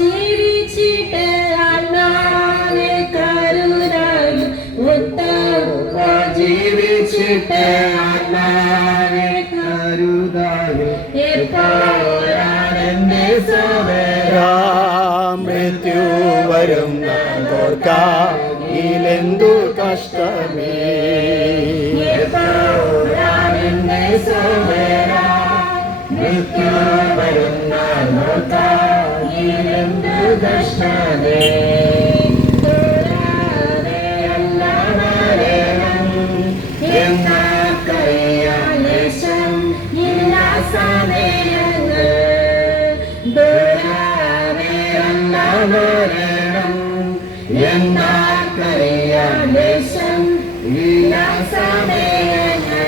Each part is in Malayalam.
ജീവിച്ചിട്ട് അന്നാലെ കരുതാൻ ഉത്തമപ്പോ ജീവിച്ചിട്ട് ആത്മാവെ കരുതാനും എപ്പോഴാണെന്റെ മൃത്യു വരും ഇലെന്തു കഷ്ടമേ? എപ്പോഴാണെന്റെ സോദര മൃത്യു വരുന്ന നോക്കായിലെന്ത് കഷ്ടമേ? എല്ലാവരെയും എന്നാ ലേശം ഇല്ലാ സമയങ്ങൾ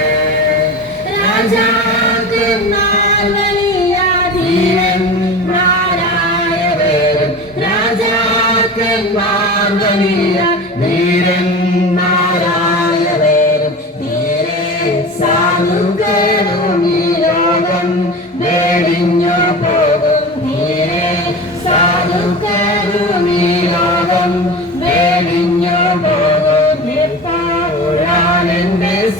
രാജാക്കന്മാർ വലിയ ധീരന്മാരായവരും രാജാക്കന്മാർ വലിയ